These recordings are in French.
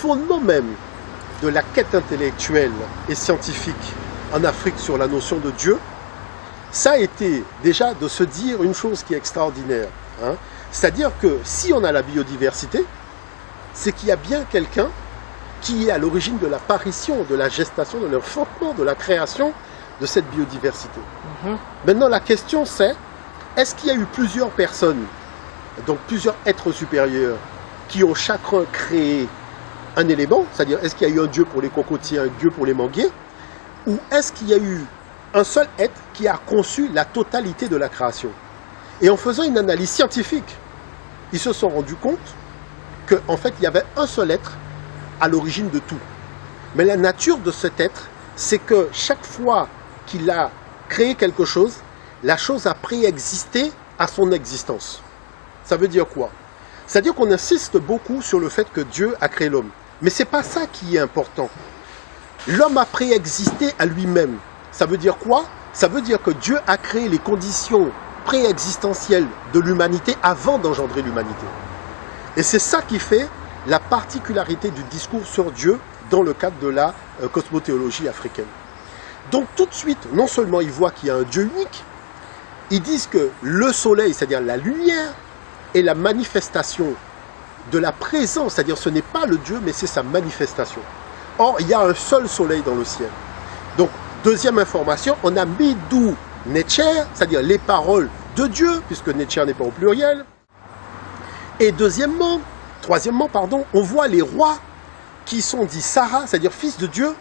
fondement même de la quête intellectuelle et scientifique en Afrique sur la notion de Dieu, ça a été déjà de se dire une chose qui est extraordinaire. Hein. C'est-à-dire que si on a la biodiversité, c'est qu'il y a bien quelqu'un qui est à l'origine de l'apparition, de la gestation, de l'enfantement, de la création de cette biodiversité. Maintenant, la question c'est, est-ce qu'il y a eu plusieurs personnes, donc plusieurs êtres supérieurs, qui ont chacun créé un élément, c'est-à-dire est-ce qu'il y a eu un dieu pour les cocotiers, un dieu pour les manguiers, ou est-ce qu'il y a eu un seul être qui a conçu la totalité de la création? Et en faisant une analyse scientifique, ils se sont rendus compte qu'en fait, il y avait un seul être à l'origine de tout. Mais la nature de cet être, c'est que chaque fois qu'il a créé quelque chose, la chose a préexisté à son existence. Ça veut dire quoi? C'est-à-dire qu'on insiste beaucoup sur le fait que Dieu a créé l'homme. Mais ce n'est pas ça qui est important. L'homme a préexisté à lui-même. Ça veut dire quoi? Ça veut dire que Dieu a créé les conditions préexistentielles de l'humanité avant d'engendrer l'humanité. Et c'est ça qui fait la particularité du discours sur Dieu dans le cadre de la cosmothéologie africaine. Donc tout de suite, non seulement ils voient qu'il y a un Dieu unique, ils disent que le soleil, c'est-à-dire la lumière, est la manifestation de la présence, c'est-à-dire ce n'est pas le Dieu, mais c'est sa manifestation. Or, il y a un seul soleil dans le ciel. Donc, deuxième information, on a Midou Netcher, c'est-à-dire les paroles de Dieu, puisque Netcher n'est pas au pluriel. Et troisièmement, on voit les rois qui sont dits Sarah, c'est-à-dire fils de Dieu,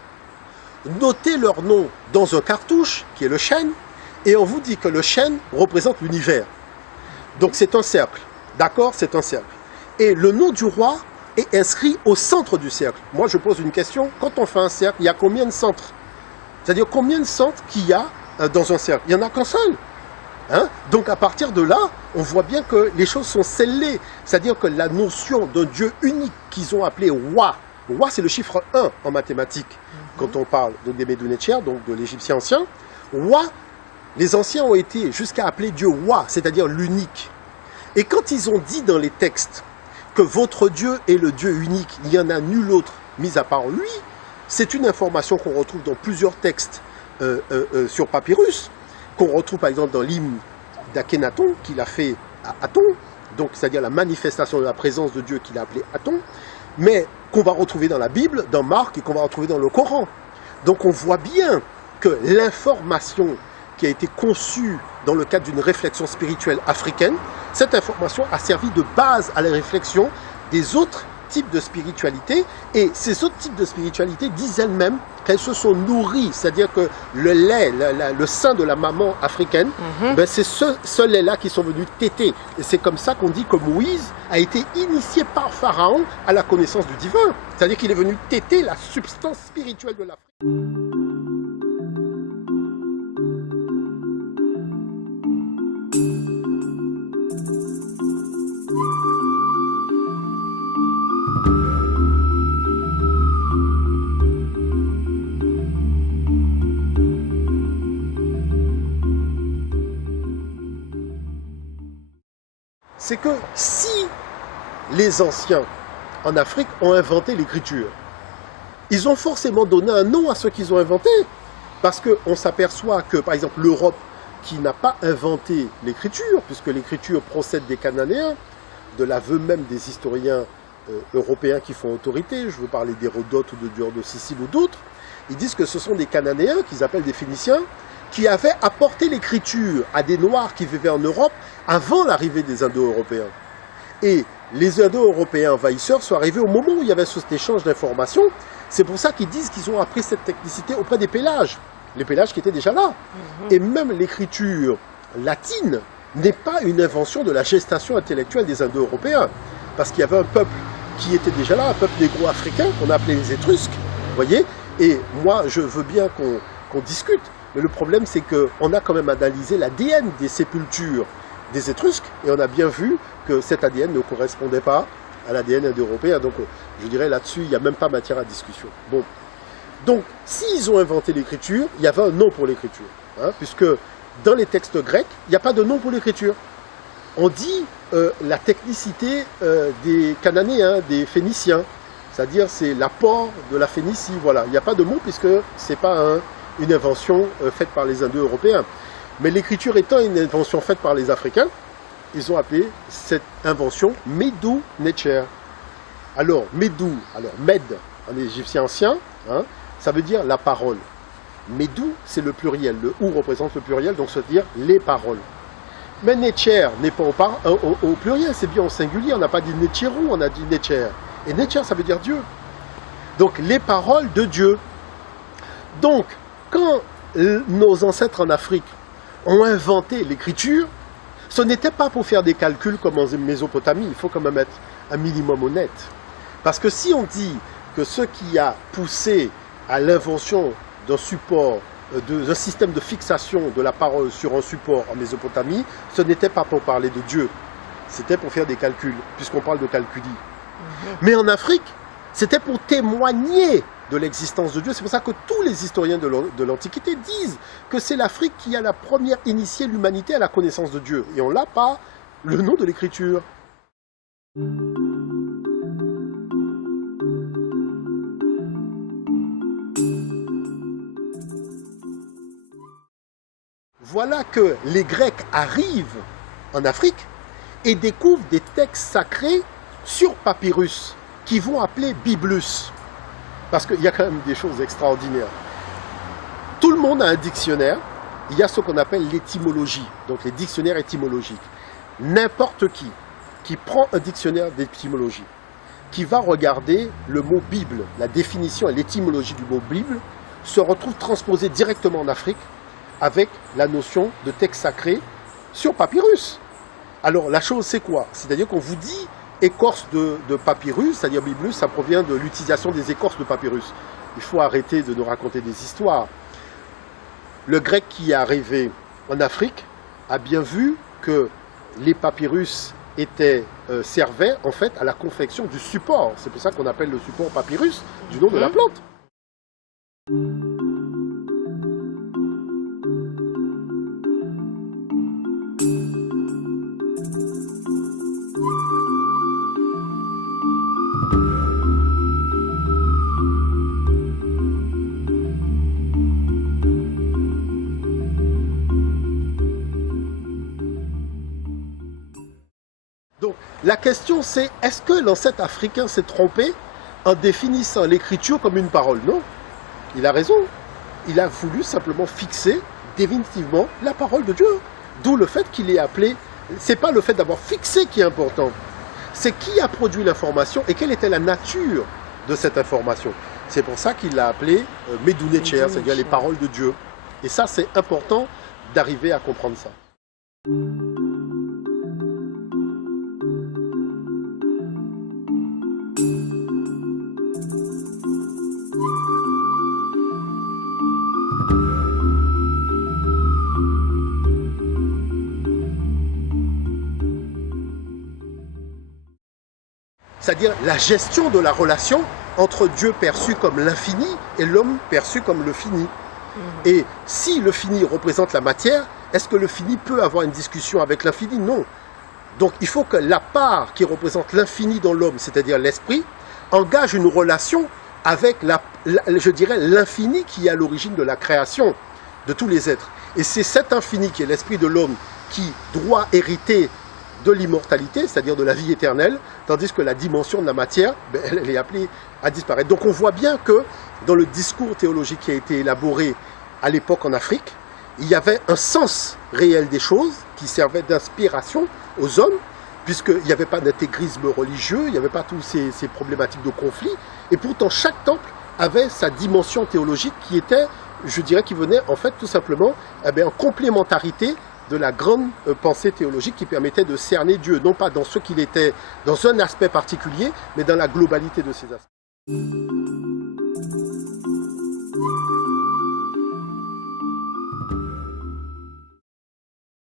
noter leur nom dans un cartouche, qui est le chêne, et on vous dit que le chêne représente l'univers. Donc c'est un cercle, d'accord? C'est un cercle. Et le nom du roi est inscrit au centre du cercle. Moi, je pose une question. Quand on fait un cercle, il y a combien de centres? C'est-à-dire combien de centres qu'il y a dans un cercle? Il n'y en a qu'un seul. Hein? Donc à partir de là, on voit bien que les choses sont scellées. C'est-à-dire que la notion d'un Dieu unique qu'ils ont appelé Wa, Wa c'est le chiffre 1 en mathématiques, quand on parle donc des Midou Netcher, donc de l'égyptien ancien. Wa, les anciens ont été jusqu'à appeler Dieu Wa, c'est-à-dire l'unique. Et quand ils ont dit dans les textes que votre Dieu est le Dieu unique, il n'y en a nul autre mis à part lui, c'est une information qu'on retrouve dans plusieurs textes sur papyrus, qu'on retrouve par exemple dans l'hymne d'Akhenaton qu'il a fait à Aton, donc c'est-à-dire la manifestation de la présence de Dieu qu'il a appelé Aton, mais qu'on va retrouver dans la Bible, dans Marc et qu'on va retrouver dans le Coran. Donc on voit bien que l'information qui a été conçue dans le cadre d'une réflexion spirituelle africaine, cette information a servi de base à la réflexion des autres types de spiritualité, et ces autres types de spiritualité disent elles-mêmes qu'elles se sont nourries, c'est-à-dire que le lait, le sein de la maman africaine, ben c'est ce lait-là qui sont venus téter. Et c'est comme ça qu'on dit que Moïse a été initié par Pharaon à la connaissance du divin. C'est-à-dire qu'il est venu téter la substance spirituelle de l'Afrique. C'est que si les anciens en Afrique ont inventé l'écriture, ils ont forcément donné un nom à ce qu'ils ont inventé. Parce qu'on s'aperçoit que, par exemple, l'Europe, qui n'a pas inventé l'écriture, puisque l'écriture procède des Cananéens, de l'aveu même des historiens européens qui font autorité, je veux parler d'Hérodote ou de Dior de Sicile ou d'autres, ils disent que ce sont des Cananéens, qu'ils appellent des Phéniciens, qui avaient apporté l'écriture à des Noirs qui vivaient en Europe avant l'arrivée des Indo-Européens. Et les Indo-Européens envahisseurs sont arrivés au moment où il y avait cet échange d'informations. C'est pour ça qu'ils disent qu'ils ont appris cette technicité auprès des Pélages, les Pélages qui étaient déjà là. Et même l'écriture latine n'est pas une invention de la gestation intellectuelle des Indo-Européens, parce qu'il y avait un peuple qui était déjà là, un peuple négro-africain qu'on appelait les Étrusques, voyez. Et moi, je veux bien qu'on discute. Mais le problème, c'est qu'on a quand même analysé l'ADN des sépultures des Étrusques, et on a bien vu que cet ADN ne correspondait pas à l'ADN indo-européen. Donc, je dirais là-dessus, il n'y a même pas matière à discussion. Bon. Donc, s'ils ont inventé l'écriture, il y avait un nom pour l'écriture. Hein, puisque dans les textes grecs, il n'y a pas de nom pour l'écriture. On dit la technicité des Cananéens, des Phéniciens. c'est-à-dire c'est l'apport de la Phénicie. Voilà, il n'y a pas de mot puisque ce n'est pas une invention faite par les Indo-Européens. Mais l'écriture étant une invention faite par les Africains, ils ont appelé cette invention Medu Necher. Alors, Medu, alors Med en égyptien ancien, hein, ça veut dire la parole. Medu, c'est le pluriel. Le ou représente le pluriel, donc ça veut dire les paroles. Mais Necher n'est pas au pluriel, c'est bien au singulier. On n'a pas dit Necheru, on a dit Necher. Et Necher, ça veut dire Dieu. Donc, les paroles de Dieu. Donc, quand nos ancêtres en Afrique ont inventé l'écriture, ce n'était pas pour faire des calculs comme en Mésopotamie. Il faut quand même être un minimum honnête. Parce que si on dit que ce qui a poussé à l'invention d'un support, d'un système de fixation de la parole sur un support en Mésopotamie, ce n'était pas pour parler de Dieu. C'était pour faire des calculs, puisqu'on parle de calculi. Mais en Afrique, c'était pour témoigner de l'existence de Dieu. C'est pour ça que tous les historiens de l'Antiquité disent que c'est l'Afrique qui a la première initié l'humanité à la connaissance de Dieu. Et on l'a par le nom de l'écriture. Voilà que les Grecs arrivent en Afrique et découvrent des textes sacrés sur papyrus, qui vont appeler Biblus. Parce qu'il y a quand même des choses extraordinaires. Tout le monde a un dictionnaire. Il y a ce qu'on appelle l'étymologie, donc les dictionnaires étymologiques. N'importe qui prend un dictionnaire d'étymologie, qui va regarder le mot Bible, la définition et l'étymologie du mot Bible, se retrouve transposé directement en Afrique avec la notion de texte sacré sur papyrus. Alors la chose c'est quoi? C'est-à-dire qu'on vous dit écorce de papyrus, c'est-à-dire Biblus, ça provient de l'utilisation des écorces de papyrus. Il faut arrêter de nous raconter des histoires. Le grec qui est arrivé en Afrique a bien vu que les papyrus servaient en fait à la confection du support. C'est pour ça qu'on appelle le support papyrus du nom de la plante. Donc, la question c'est, est-ce que l'ancêtre africain s'est trompé en définissant l'écriture comme une parole? Non, il a raison. Il a voulu simplement fixer définitivement la parole de Dieu. D'où le fait qu'il est appelé, c'est pas le fait d'avoir fixé qui est important, c'est qui a produit l'information et quelle était la nature de cette information. C'est pour ça qu'il l'a appelé Medu Necher, c'est-à-dire les paroles de Dieu. Et ça, c'est important d'arriver à comprendre ça. C'est-à-dire la gestion de la relation entre Dieu perçu comme l'infini et l'homme perçu comme le fini. Et si le fini représente la matière, est-ce que le fini peut avoir une discussion avec l'infini? Non. Donc il faut que la part qui représente l'infini dans l'homme, c'est-à-dire l'esprit, engage une relation avec, je dirais, l'infini qui est à l'origine de la création de tous les êtres. Et c'est cet infini qui est l'esprit de l'homme qui doit hériter de l'immortalité, c'est-à-dire de la vie éternelle, tandis que la dimension de la matière, elle est appelée à disparaître. Donc on voit bien que dans le discours théologique qui a été élaboré à l'époque en Afrique, il y avait un sens réel des choses qui servait d'inspiration aux hommes, puisqu'il n'y avait pas d'intégrisme religieux, il n'y avait pas toutes ces problématiques de conflit, et pourtant chaque temple avait sa dimension théologique qui était, je dirais, qui venait en fait tout simplement en complémentarité de la grande pensée théologique qui permettait de cerner Dieu, non pas dans ce qu'il était, dans un aspect particulier, mais dans la globalité de ses aspects.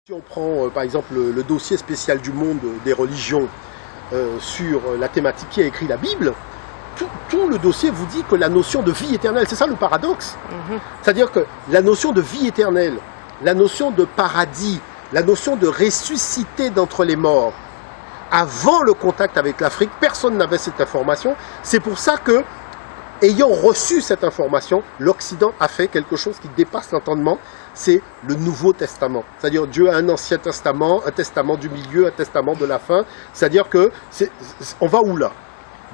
Si on prend par exemple le dossier spécial du monde des religions sur la thématique qui a écrit la Bible, tout le dossier vous dit que la notion de vie éternelle, c'est ça le paradoxe. C'est-à-dire que la notion de vie éternelle, la notion de paradis, la notion de ressusciter d'entre les morts, avant le contact avec l'Afrique, personne n'avait cette information. C'est pour ça que, ayant reçu cette information, l'Occident a fait quelque chose qui dépasse l'entendement, c'est le Nouveau Testament. C'est-à-dire Dieu a un Ancien Testament, un Testament du milieu, un Testament de la fin. C'est-à-dire que, on va où là?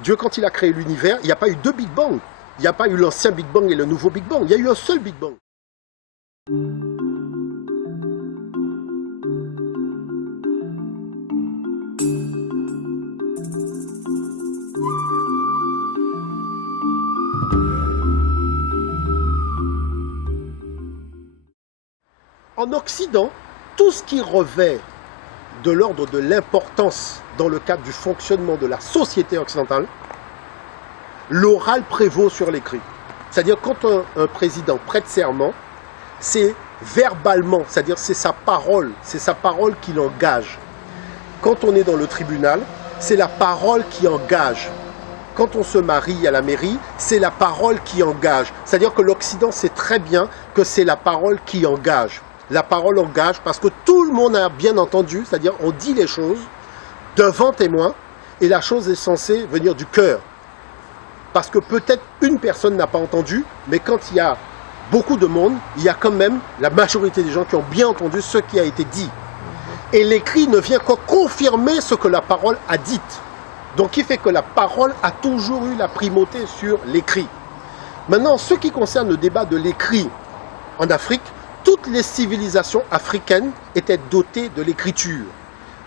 Dieu, quand il a créé l'univers, il n'y a pas eu deux Big Bang. Il n'y a pas eu l'ancien Big Bang et le nouveau Big Bang. Il y a eu un seul Big Bang. En Occident, tout ce qui revêt de l'ordre de l'importance dans le cadre du fonctionnement de la société occidentale, l'oral prévaut sur l'écrit. C'est-à-dire quand un président prête serment, c'est verbalement, c'est-à-dire c'est sa parole qui l'engage. Quand on est dans le tribunal, c'est la parole qui engage. Quand on se marie à la mairie, c'est la parole qui engage. C'est-à-dire que l'Occident sait très bien que c'est la parole qui engage. La parole engage parce que tout le monde a bien entendu, c'est-à-dire on dit les choses devant témoin et la chose est censée venir du cœur. Parce que peut-être une personne n'a pas entendu, mais quand il y a beaucoup de monde, il y a quand même la majorité des gens qui ont bien entendu ce qui a été dit. Et l'écrit ne vient que confirmer ce que la parole a dit. Donc, il fait que la parole a toujours eu la primauté sur l'écrit. Maintenant, ce qui concerne le débat de l'écrit en Afrique, toutes les civilisations africaines étaient dotées de l'écriture.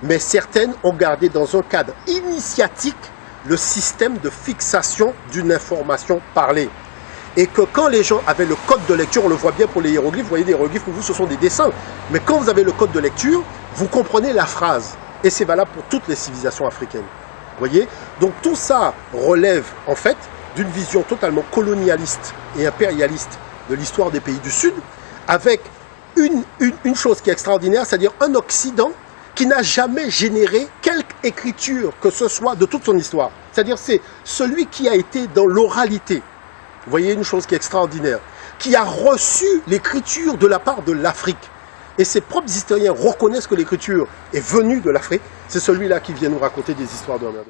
Mais certaines ont gardé dans un cadre initiatique le système de fixation d'une information parlée. Et que quand les gens avaient le code de lecture, on le voit bien pour les hiéroglyphes, vous voyez des hiéroglyphes pour vous, ce sont des dessins. Mais quand vous avez le code de lecture, vous comprenez la phrase. Et c'est valable pour toutes les civilisations africaines. Vous voyez? Donc tout ça relève en fait d'une vision totalement colonialiste et impérialiste de l'histoire des pays du Sud, avec une chose qui est extraordinaire, c'est-à-dire un Occident qui n'a jamais généré quelque écriture que ce soit de toute son histoire. C'est-à-dire c'est celui qui a été dans l'oralité. Vous voyez une chose qui est extraordinaire, qui a reçu l'écriture de la part de l'Afrique. Et ses propres historiens reconnaissent que l'écriture est venue de l'Afrique. C'est celui-là qui vient nous raconter des histoires de la merde.